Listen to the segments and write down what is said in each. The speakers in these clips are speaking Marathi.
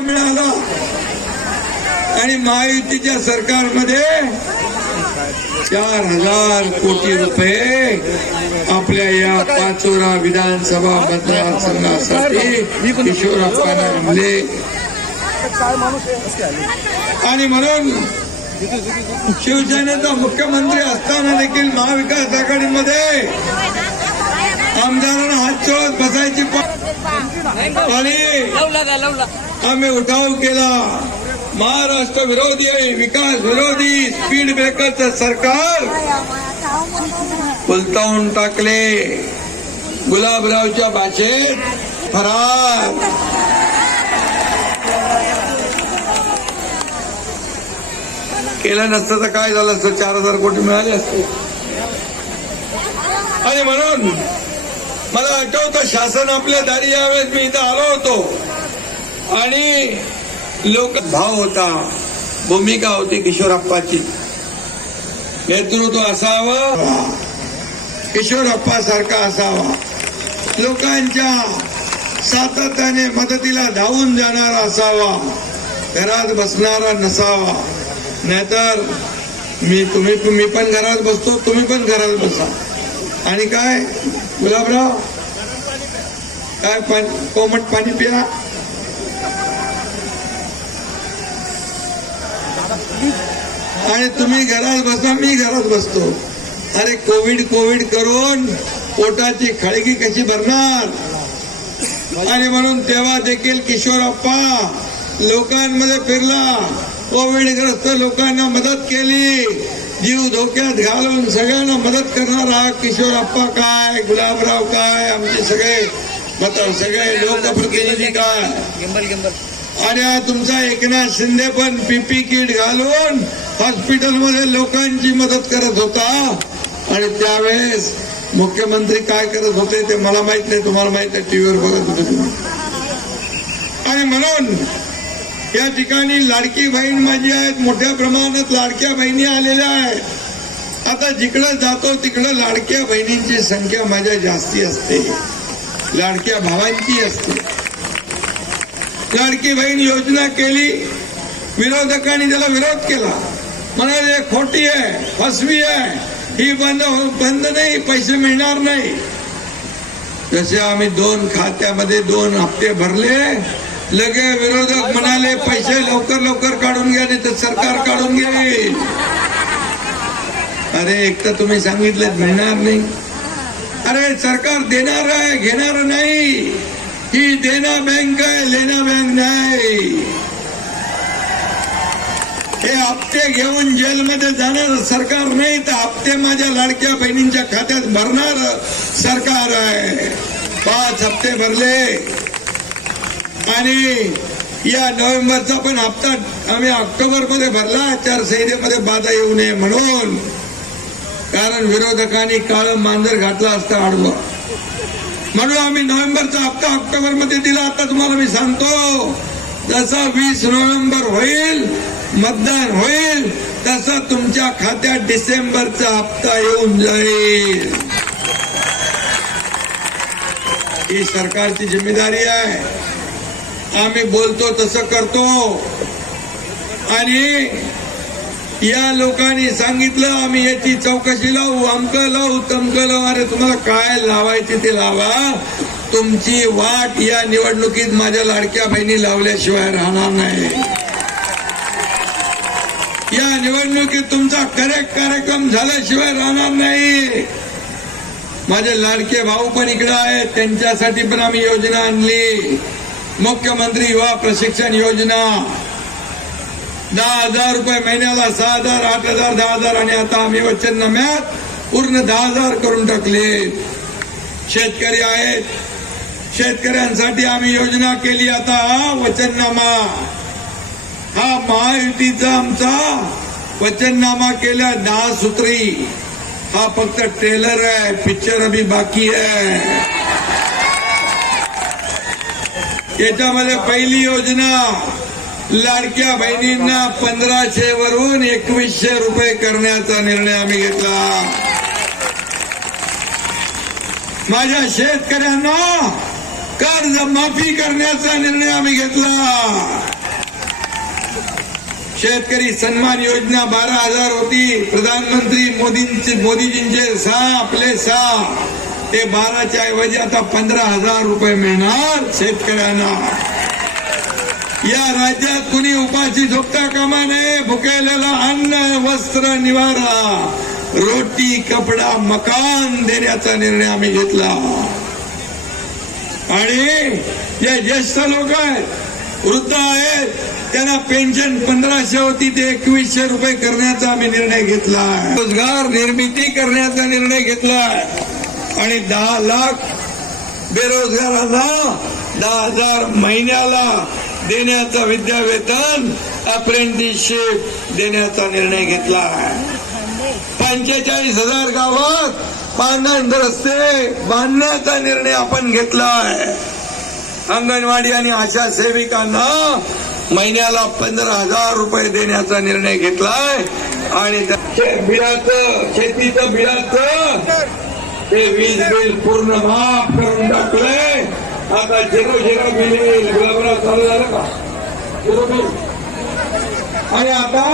मिळाला. आणि महायुतीच्या सरकारमध्ये चार हजार कोटी रुपये आपल्या या पाचोरा विधानसभा मतदारसंघासाठी किशोरप्पांना आणले आणि म्हणून शिवसेनेचा मुख्यमंत्री असताना देखील महाविकास आघाडीमध्ये आमदारांना हात चोळत बसायची आम्ही उठाव केला. महाराष्ट्र विरोधी आहे विकास विरोधी स्पीड ब्रेकरचं सरकार. उलटावून टाकले. गुलाबरावच्या भाषेत फरार. केलं नसतं तर काय झालं असतं? चार हजार कोटी मिळाले असते. आणि म्हणून मला आठवतं शासन आपल्या दारी यावेळेस मी इथं आलो होतो. आणि लोक भाव होता भूमिका होती किशोरप्पाची नेतृत्व असावं किशोरप्पा सारखा असावा. लोकांच्या सातत्याने मदतीला धावून जाणारा असावा घरात बसणारा नसावा. नाहीतर मी तुम्ही मी पण घरात बसतो तुम्ही पण घरात बसा. आणि काय गुलाबराव? काय पाणी कोमट पाणी पिया? आणि तुम्ही घरात बसा मी घरात बसतो. अरे कोविड कोविड करून पोटाची खळगी कशी भरणार? आणि म्हणून तेव्हा देखील किशोरप्पा लोकांमध्ये फिरला. कोविडग्रस्त लोकांना मदत केली. जीव धोक्यात घालून सगळ्यांना मदत करणारा किशोरप्पा काय? गुलाबराव काय? आमचे सगळे मत सगळे लोकप्रतिनिधी काय? Gimbal gimbal. आणि तुमचा एकनाथ शिंदे पण पीपी किट घालून हॉस्पिटलमध्ये लोकांची मदत करत होता. आणि त्यावेळेस मुख्यमंत्री काय करत होते ते मला माहीत नाही तुम्हाला माहीत नाही टीव्हीवर बघत होते तुम्ही. आणि म्हणून या ठिकाणी लाडकी बहीण माझी आहेत मोठ्या प्रमाणात लाडक्या बहिणी आलेल्या आहेत. आता जिकडं जातो तिकडं लाडक्या बहिणींची संख्या माझ्या जास्ती असते. लाडक्या भावांची असते. लाडकी बहीण योजना केली विरोधकांनी त्याला विरोध केला. म्हणाले खोटी आहे फसवी आहे. ही बंद हो, बंद नाही पैसे मिळणार नाही. जसे आम्ही दोन खात्यामध्ये दोन हप्ते भरले लगे विरोधक म्हणाले पैसे लवकर लवकर काढून घ्या नाही तर सरकार काढून घेईल. अरे एक तर तुम्ही सांगितलं मिळणार नाही. अरे सरकार देणार आहे घेणार नाही. ही देना बँक आहे लेना बँक नाही हे हप्ते घेऊन जेलमध्ये जाणार सरकार नाही तर हप्ते माझ्या लाडक्या बहिणींच्या खात्यात भरणार सरकार आहे. पाच हप्ते भरले. आणि या नोव्हेंबरचा पण हप्ता आम्ही ऑक्टोबरमध्ये भरला आचारसंहितेमध्ये बाधा येऊ नये म्हणून. कारण विरोधकांनी काळ मांजर घातला असता आडवा. म्हणून आम्ही नोव्हेंबरचा हप्ता ऑक्टोबरमध्ये दिला. आता तुम्हाला मी सांगतो जसा वीस नोव्हेंबर होईल मतदान होईल तसा तुमच्या खात्यात डिसेंबरचा हप्ता येऊन जाईल. ही सरकारची जिम्मेदारी आहे. आम्ही बोलतो तसं करतो. आणि या लोकांनी सांगितलं आम्ही याची चौकशी लावू अमक लावू तमक लावू. अरे तुम्हाला काय लावायचे ते लावा. तुमची वाट या निवडणुकीत माझ्या लाडक्या बहिणी लावल्याशिवाय राहणार नाही. या निवडणुकीत तुमचा करेक्ट कार्यक्रम झाल्याशिवाय राहणार नाही. माझे लाडके भाऊ पण इकडे आहेत त्यांच्यासाठी पण आम्ही योजना आणली. मुख्यमंत्री युवा प्रशिक्षण योजना. दहा हजार रुपये महिन्याला सहा हजार आठ हजार दहा हजार आणि आता आम्ही वचननाम्यात पूर्ण दहा हजार करून टाकले. शेतकरी आहेत. शेतकऱ्यांसाठी आम्ही योजना केली आता हा वचननामा. हा महायुतीचा आमचा वचननामा केला दहा सूत्री. हा फक्त ट्रेलर आहे पिक्चर अभी बाकी आहे. याच्यामध्ये पहिली योजना लाडक्या बहिणींना पंधराशे वरून एकवीसशे रुपये करण्याचा निर्णय आम्ही घेतला. माझ्या शेतकऱ्यांना कर्ज माफी करण्याचा निर्णय आम्ही घेतला. शेतकरी सन्मान योजना बारा हजार होती. प्रधानमंत्री मोदींचे मोदीजींचे सहा आपले सहा. ते बाराच्या ऐवजी आता पंधरा हजार रुपये मिळणार शेतकऱ्यांना. या राज्यात कुणी उपाशी झोपता कामा नये. भुकेलेला अन्न वस्त्र निवारा. रोटी कपडा मकान देण्याचा निर्णय आम्ही घेतला. आणि जे ज्येष्ठ लोक आहेत वृद्ध आहेत त्यांना पेन्शन पंधराशे होती ते एकवीसशे रुपये करण्याचा आम्ही निर्णय घेतला. रोजगार निर्मिती करण्याचा निर्णय घेतलाय आणि दहा लाख बेरोजगारांना दहा हजार महिन्याला देण्याचा विद्यावेतन अप्रेंटिसशिप देण्याचा निर्णय घेतला पंचेचाळीस हजार गावात पांढण रस्ते बांधण्याचा निर्णय आपण घेतलाय अंगणवाडी आणि आशा सेविकांना महिन्याला पंधरा हजार रुपये देण्याचा निर्णय घेतलाय आणि त्या बिलाचं शेतीचं बिलाचं ते वीज बिल पूर्ण माफ करून टाकलंय. आता झिरो झिरो बिल येईल गुलाबराव चालू झालं का? आणि आता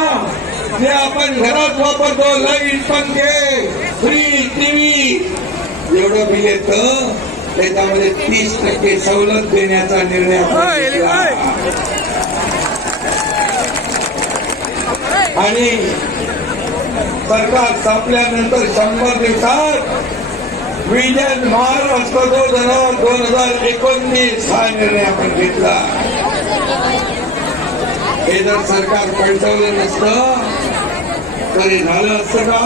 जे आपण घरात वापरतो लाइट पंखे फ्रीज टीव्ही एवढं बिल येतं त्याच्यामध्ये तीस टक्के सवलत देण्याचा निर्णय. आणि सरकार स्थापल्यानंतर शंभर दिवसात विजन महाराष्ट्र दोन दोन हजार एकोणीस हा निर्णय आपण घेतला. हे जर सरकार पलटवलं नसतं तरी झालं असतं का?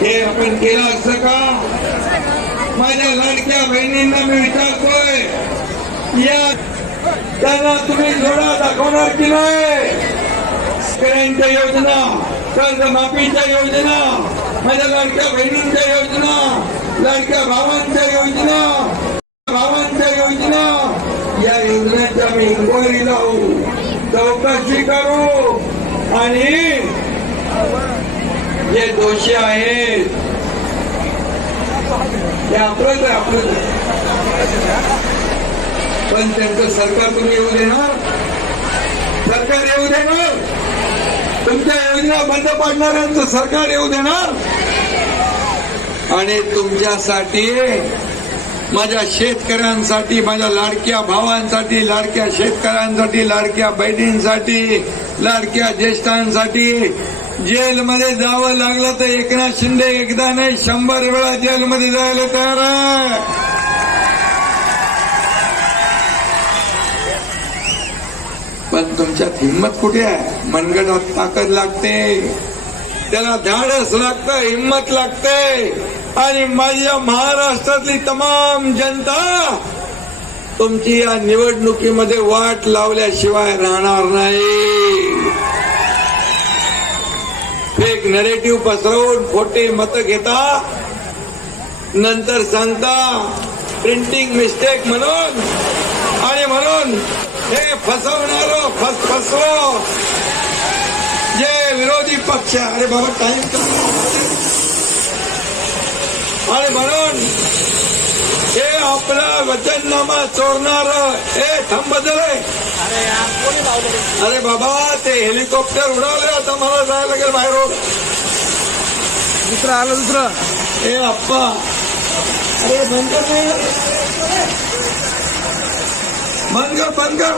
हे आपण केलं असतं का? माझ्या लाडक्या बहिणींना मी विचारतोय या त्यांना तुम्ही जोडा दाखवणार की नाही? शेतकऱ्यांच्या योजना कर्जमाफीच्या योजना माझ्या लाडक्या बहिणींच्या योजना लाडक्या भावांच्या योजना भावांच्या योजना. या योजनेच्या मी इन्क्वायरी लावू चौकशी करू. आणि जे दोषी आहेत ते आपलंच आहे आपलंच पण त्यांचं सरकार तुम्ही येऊ देणार? सरकार येऊ देणार? तुमच्या योजना बंद पाडणाऱ्यांचं सरकार येऊ देणार? आणि तुमच्यासाठी माझ्या शेतकऱ्यांसाठी माझ्या लाडक्या भावांसाठी लाडक्या शेतकऱ्यांसाठी लाडक्या बहिणींसाठी लाडक्या ज्येष्ठांसाठी जेलमध्ये जावं लागलं तर एकनाथ शिंदे एकदा नाही शंभर वेळा जेलमध्ये जायला तयार आहे. पण तुमच्यात हिंमत कुठे आहे? मनगटात ताकद लागते. त्याला धाडस लागतं हिंमत लागते. आणि माझ्या महाराष्ट्रातली तमाम जनता तुमची या निवडणुकीमध्ये वाट लावल्याशिवाय राहणार नाही. फेक नरेटिव्ह पसरवून खोटे मत घेता नंतर सांगता प्रिंटिंग मिस्टेक म्हणून आणि म्हणून हे फसवणार फस फसलो जे विरोधी पक्ष अरे बाबा टाइम आणि म्हणून हे आपला वचननामा चोरणार हे थांब बदलय अरे बाबा ते हेलिकॉप्टर उडवले आता मला जायला लागेल बाहेर. दुसरं आलं दुसरं. हे अप्पा अरे बंद कर. बंद कर बंद कर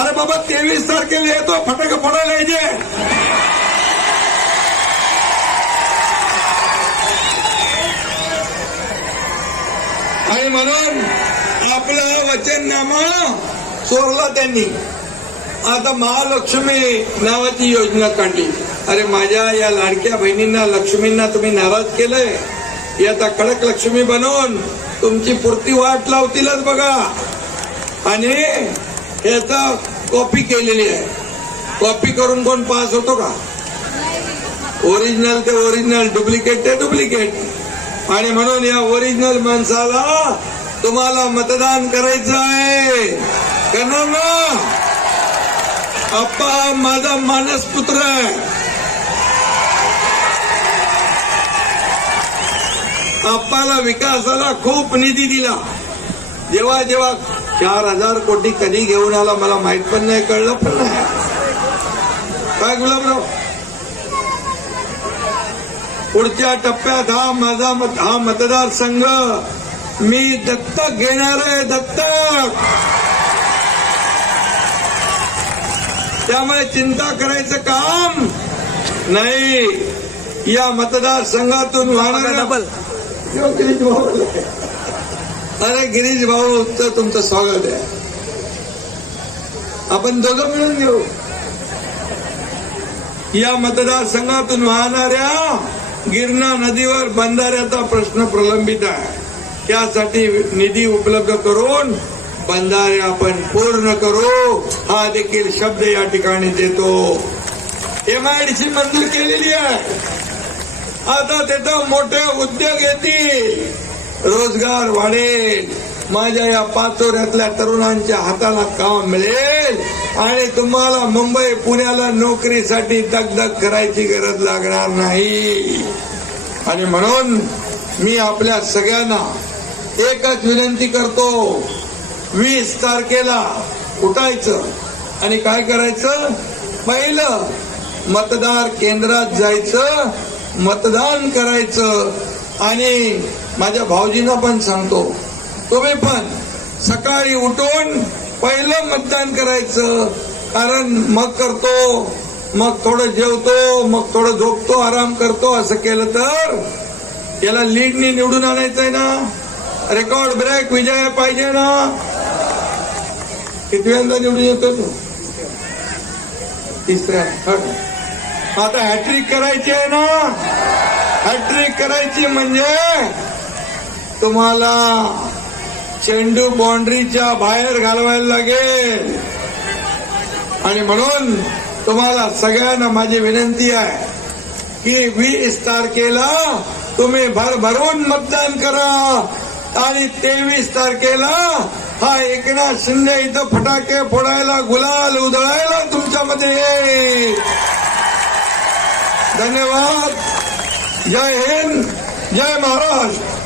अरे बाबा तेवीस तारखेला येतो फटाके फोडायला यायचे. आणि म्हणून आपला वचननामा चोरला त्यांनी. आता महालक्ष्मी नावाची योजना काढली. अरे माझ्या या लाडक्या बहिणींना लक्ष्मींना तुम्ही नाराज केलंय. ही आता कडक लक्ष्मी बनवून तुमची पुरती वाट लावतीलच बघा. आणि याचा कॉपी केलेली आहे. कॉपी करून कोण पास होतो का? ओरिजिनल ते ओरिजिनल डुप्लिकेट ते डुप्लिकेट आणि म्हणून या ओरिजिनल माणसाला तुम्हाला मतदान करायचं आहे. करणार ना? अप्पा माझा मानसपुत्र आहे. अप्पाला विकासाला खूप निधी दिला. जेव्हा जेव्हा चार हजार कोटी कधी घेऊन आला मला माहीत पण नाही कळलं पण नाही. काय गुलाबराव? पुढच्या टप्प्यात हा माझा मत हा मतदारसंघ मी दत्तक घेणार आहे दत्तक! त्यामुळे चिंता करायचं काम नाही. या मतदारसंघातून वाहणाऱ्या यो, गिरीश भाऊ. अरे गिरीश भाऊ तर तुमचं स्वागत आहे. आपण दोघं मिळून घेऊ. या मतदारसंघातून वाहणाऱ्या गिरणा नदीवर बंधाऱ्याचा प्रश्न प्रलंबित आहे. त्यासाठी निधी उपलब्ध करून बंधारे आपण पूर्ण करू. हा देखील शब्द या ठिकाणी देतो. एमआयडीसी मंजूर केलेली आहे. आता तिथं मोठे उद्योग येतील. रोजगार वाढेल. माझ्या या पाचोऱ्यातल्या तरुणांच्या हाताला काम मिळेल. आणि तुम्हाला मुंबई पुण्याला नोकरीसाठी दगदग करायची गरज लागणार नाही. आणि म्हणून मी आपल्या सगळ्यांना एकच विनंती करतो वीस तारखेला उठायचं. आणि काय करायचं? पहिलं मतदार केंद्रात जायचं मतदान करायचं. आणि माझ्या भाऊजींना पण सांगतो तुम्ही पण सकाळी उठून पहिलं मतदान करायचं. कारण मग करतो मग थोडं जेवतो मग थोडं झोपतो आराम करतो असं केलं तर याला लीडनी निवडून आणायचंय ना. रेकॉर्ड ब्रेक विजय पाहिजे ना. कितव्यांदा निवडून येतो तू? तिसऱ्या थर्ड आता हॅट्रिक करायची आहे ना. हॅट्रिक करायची म्हणजे तुम्हाला चेंडू बाउंड्रीच्या बाहेर घालवायला लागेल. आणि म्हणून तुम्हाला सगळ्यांना माझी विनंती आहे की वीस तारखेला तुम्ही भरभरून मतदान करा. आणि तेवीस तारखेला हा एकनाथ शिंदे इथं फटाके फोडायला गुलाल उधळायला तुमच्यामध्ये धन्यवाद. जय हिंद जय महाराष्ट्र.